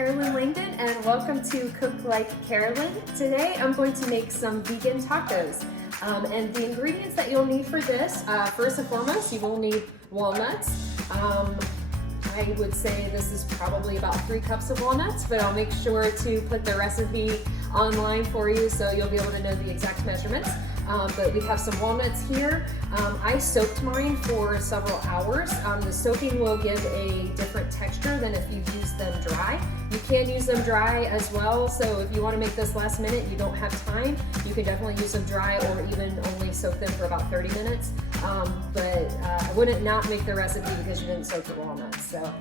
Carolyn Langdon and welcome to Cook Like Carolyn. Today I'm going to make some vegan tacos. And the ingredients that you'll need for this, first and foremost, you will need walnuts. I would say this is probably about 3 cups of walnuts, but I'll make sure to put the recipe online for you so you'll be able to know the exact measurements. But we have some walnuts here. I soaked mine for several hours. The soaking will give a different texture than if you use them dry. You can use them dry as well, so if you want to make this last minute, you don't have time, you can definitely use them dry or even only soak them for about 30 minutes. But I wouldn't not make the recipe because you didn't soak the walnuts. So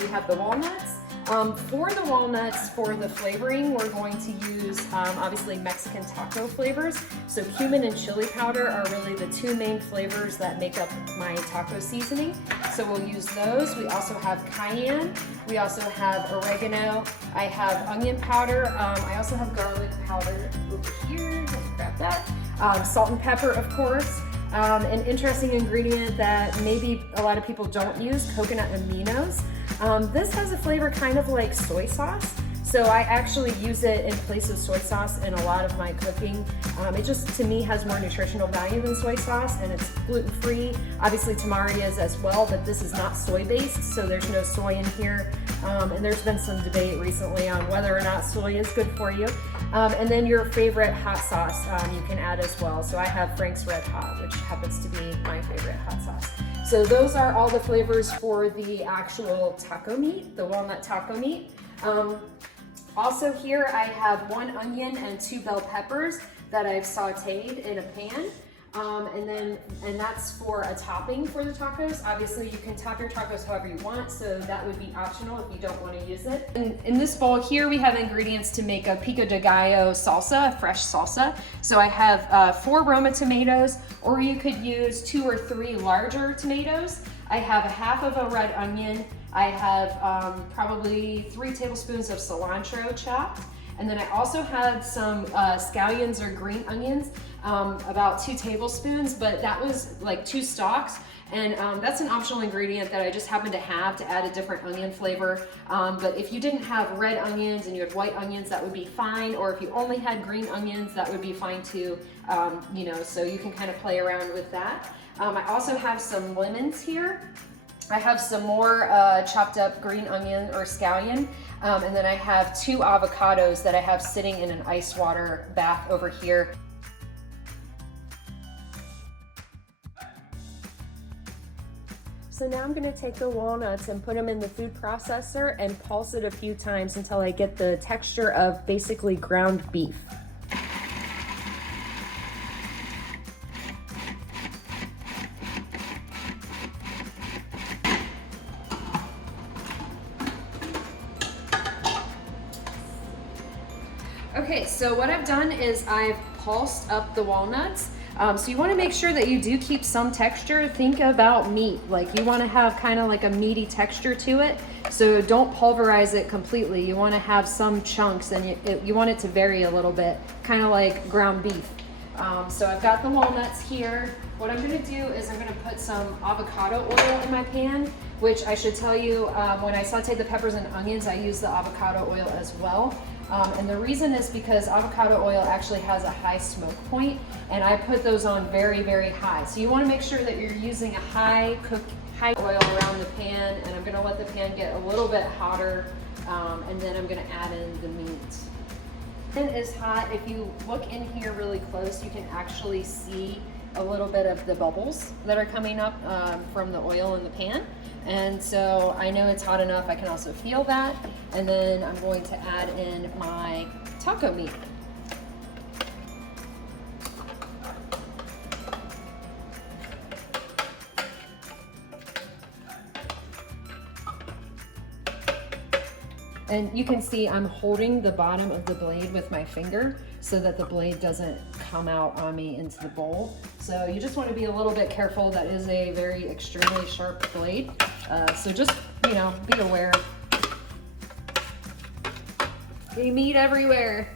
we have the walnuts. For the walnuts, for the flavoring, we're going to use obviously Mexican taco flavors. So cumin and chili powder are really the 2 main flavors that make up my taco seasoning. So we'll use those. We also have cayenne. We also have oregano. I have onion powder. I also have garlic powder over here. Let me grab that. Salt and pepper, of course. An interesting ingredient that maybe a lot of people don't use, coconut aminos. This has a flavor kind of like soy sauce, so I actually use it in place of soy sauce in a lot of my cooking. It just, to me, has more nutritional value than soy sauce, and it's gluten-free. Obviously tamari is as well, but this is not soy-based, so there's no soy in here. And there's been some debate recently on whether or not soy is good for you. And then your favorite hot sauce you can add as well. So I have Frank's Red Hot, which happens to be my favorite hot sauce. So those are all the flavors for the actual taco meat, the walnut taco meat. Also here I have 1 onion and 2 bell peppers that I've sauteed in a pan. And that's for a topping for the tacos. Obviously you can top your tacos however you want, so that would be optional if you don't want to use it. In this bowl here we have ingredients to make a pico de gallo salsa, a fresh salsa. So I have 4 Roma tomatoes, or you could use 2 or 3 larger tomatoes. I have 1/2 of a red onion. I have probably 3 tablespoons of cilantro chopped. And then I also had some scallions or green onions, about 2 tablespoons, but that was like 2 stalks. And that's an optional ingredient that I just happened to have to add a different onion flavor. But if you didn't have red onions and you had white onions, that would be fine. Or if you only had green onions, that would be fine too. You know, so you can kind of play around with that. I also have some lemons here. I have some more chopped up green onion or scallion, and then I have 2 avocados that I have sitting in an ice water bath over here. So now I'm going to take the walnuts and put them in the food processor and pulse it a few times until I get the texture of basically ground beef. Okay, so what I've done is I've pulsed up the walnuts. So you want to make sure that you do keep some texture. Think about meat, like you want to have kind of like a meaty texture to it. So don't pulverize it completely. You want to have some chunks, and you want it to vary a little bit, kind of like ground beef. So I've got the walnuts here. What I'm going to do is I'm going to put some avocado oil in my pan, which I should tell you, when I saute the peppers and onions, I use the avocado oil as well. And the reason is because avocado oil actually has a high smoke point, and I put those on very, very high. So you want to make sure that you're using a high oil around the pan, and I'm going to let the pan get a little bit hotter, and then I'm going to add in the meat. Pan is hot. If you look in here really close, you can actually see a little bit of the bubbles that are coming up from the oil in the pan. And so I know it's hot enough. I can also feel that. And then I'm going to add in my taco meat. And you can see I'm holding the bottom of the blade with my finger so that the blade doesn't come out on me into the bowl. So you just want to be a little bit careful. That is a very extremely sharp blade. So just, you know, be aware. They meat everywhere.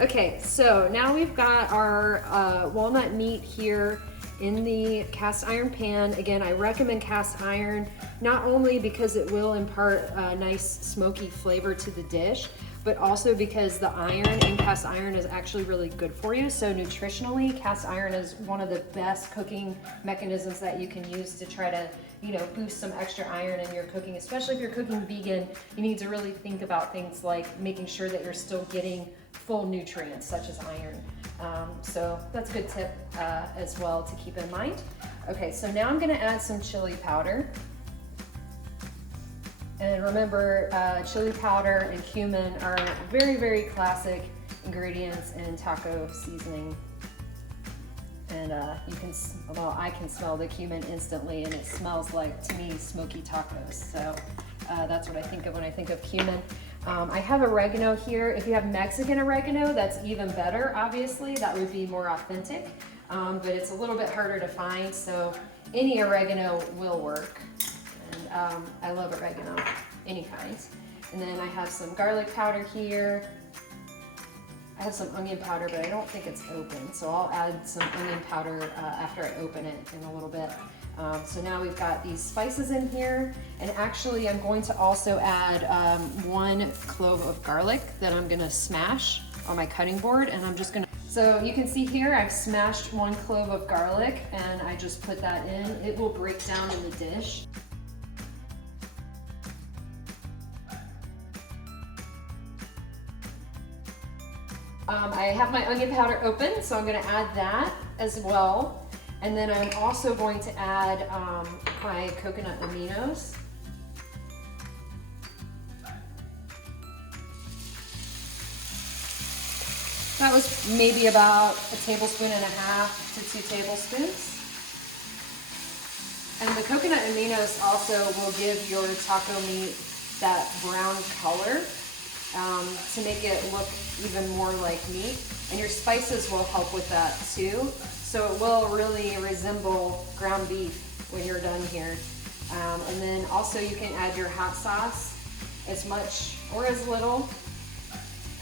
Okay, so now we've got our walnut meat here in the cast iron pan. Again, I recommend cast iron, not only because it will impart a nice smoky flavor to the dish, but also because the iron in cast iron is actually really good for you. So nutritionally, cast iron is one of the best cooking mechanisms that you can use to try to, you know, boost some extra iron in your cooking. Especially if you're cooking vegan, you need to really think about things like making sure that you're still getting full nutrients such as iron. So that's a good tip as well to keep in mind. Okay, so now I'm gonna add some chili powder. And remember, chili powder and cumin are very, very classic ingredients in taco seasoning. And you can, well, I can smell the cumin instantly, and it smells like, to me, smoky tacos. So that's what I think of when I think of cumin. I have oregano here. If you have Mexican oregano, that's even better, obviously. That would be more authentic, but it's a little bit harder to find, so any oregano will work. And I love oregano, any kind. And then I have some garlic powder here. I have some onion powder, but I don't think it's open, so I'll add some onion powder after I open it in a little bit. So now we've got these spices in here, and actually I'm going to also add 1 clove of garlic that I'm gonna smash on my cutting board, and I'm just gonna, so you can see here I've smashed 1 clove of garlic, and I just put that in. It will break down in the dish. I have my onion powder open, so I'm gonna add that as well. And then I'm also going to add my coconut aminos. That was maybe about 1.5 tablespoons to 2 tablespoons. And the coconut aminos also will give your taco meat that brown color to make it look even more like meat. And your spices will help with that too. So it will really resemble ground beef when you're done here. And then also you can add your hot sauce, as much or as little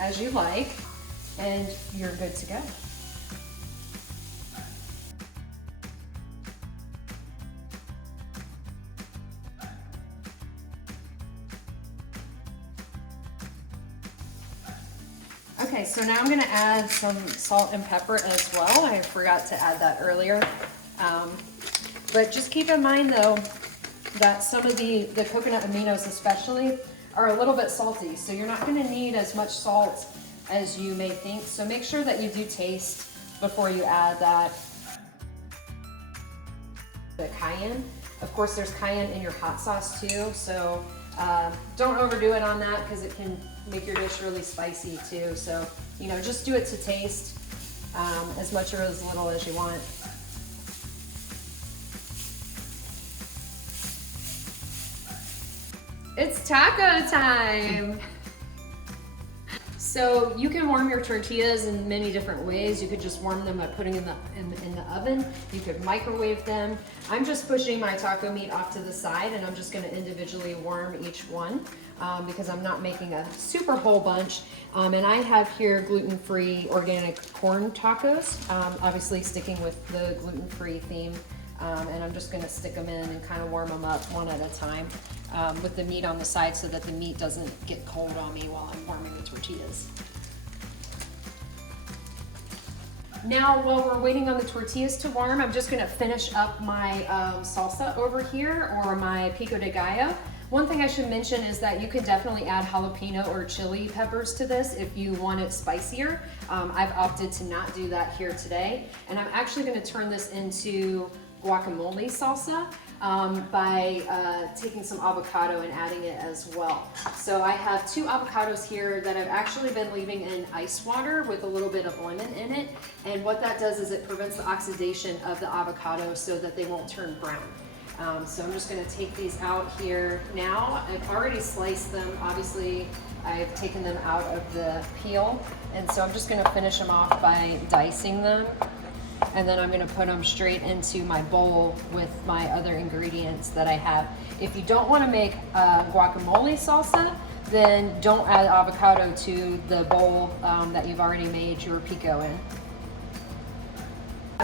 as you like, and you're good to go. Okay, so now I'm gonna add some salt and pepper as well. I forgot to add that earlier. But just keep in mind though, that some of the coconut aminos especially are a little bit salty. So you're not gonna need as much salt as you may think. So make sure that you do taste before you add that. The cayenne, of course there's cayenne in your hot sauce too. So don't overdo it on that because it can make your dish really spicy too. So, you know, just do it to taste, as much or as little as you want. It's taco time! So you can warm your tortillas in many different ways. You could just warm them by putting them in the oven. You could microwave them. I'm just pushing my taco meat off to the side, and I'm just gonna individually warm each one because I'm not making a super whole bunch. And I have here gluten-free organic corn tacos, obviously sticking with the gluten-free theme. And I'm just gonna stick them in and kind of warm them up one at a time with the meat on the side so that the meat doesn't get cold on me while I'm warming the tortillas. Now, while we're waiting on the tortillas to warm, I'm just gonna finish up my salsa over here, or my pico de gallo. One thing I should mention is that you can definitely add jalapeno or chili peppers to this if you want it spicier. I've opted to not do that here today. And I'm actually gonna turn this into guacamole salsa by taking some avocado and adding it as well. So I have 2 avocados here that I've actually been leaving in ice water with a little bit of lemon in it. And what that does is it prevents the oxidation of the avocado so that they won't turn brown. So I'm just gonna take these out here now. I've already sliced them. Obviously, I've taken them out of the peel. And so I'm just gonna finish them off by dicing them. And then I'm gonna put them straight into my bowl with my other ingredients that I have. If you don't wanna make guacamole salsa, then don't add avocado to the bowl that you've already made your pico in.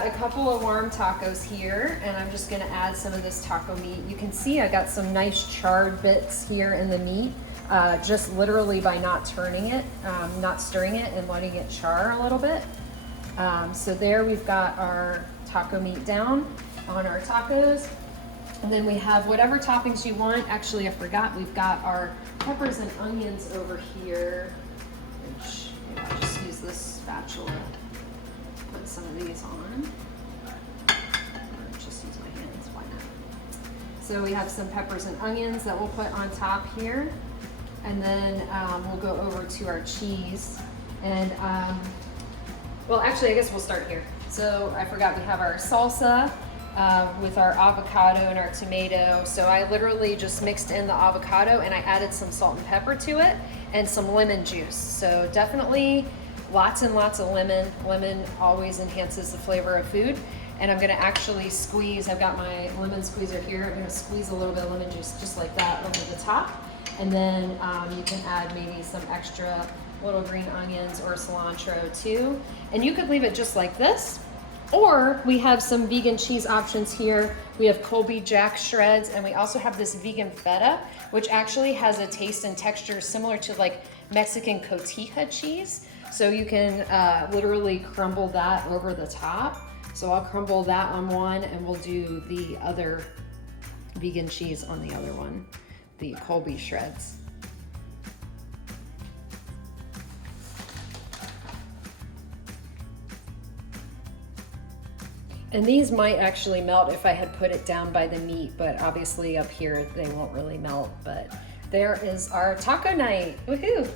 got a couple of warm tacos here, and I'm just gonna add some of this taco meat. You can see I got some nice charred bits here in the meat, just literally by not turning it, not stirring it and letting it char a little bit. So there we've got our taco meat down on our tacos. And then we have whatever toppings you want. Actually, I forgot, we've got our peppers and onions over here, which maybe I'll just use this spatula. Put some of these on. Or just use my hands, why not? So we have some peppers and onions that we'll put on top here. And then we'll go over to our cheese. And, well, actually, I guess we'll start here. So I forgot we have our salsa with our avocado and our tomato. So I literally just mixed in the avocado and I added some salt and pepper to it and some lemon juice. So definitely lots and lots of lemon. Lemon always enhances the flavor of food. And I'm gonna actually squeeze, I've got my lemon squeezer here. I'm gonna squeeze a little bit of lemon juice just like that over the top. And then you can add maybe some extra little green onions or cilantro too. And you could leave it just like this. Or we have some vegan cheese options here. We have Colby Jack shreds, and we also have this vegan feta, which actually has a taste and texture similar to like Mexican cotija cheese. So you can literally crumble that over the top. So I'll crumble that on one, and we'll do the other vegan cheese on the other one, the Colby shreds. And these might actually melt if I had put it down by the meat, but obviously up here they won't really melt. But there is our taco night. Woohoo!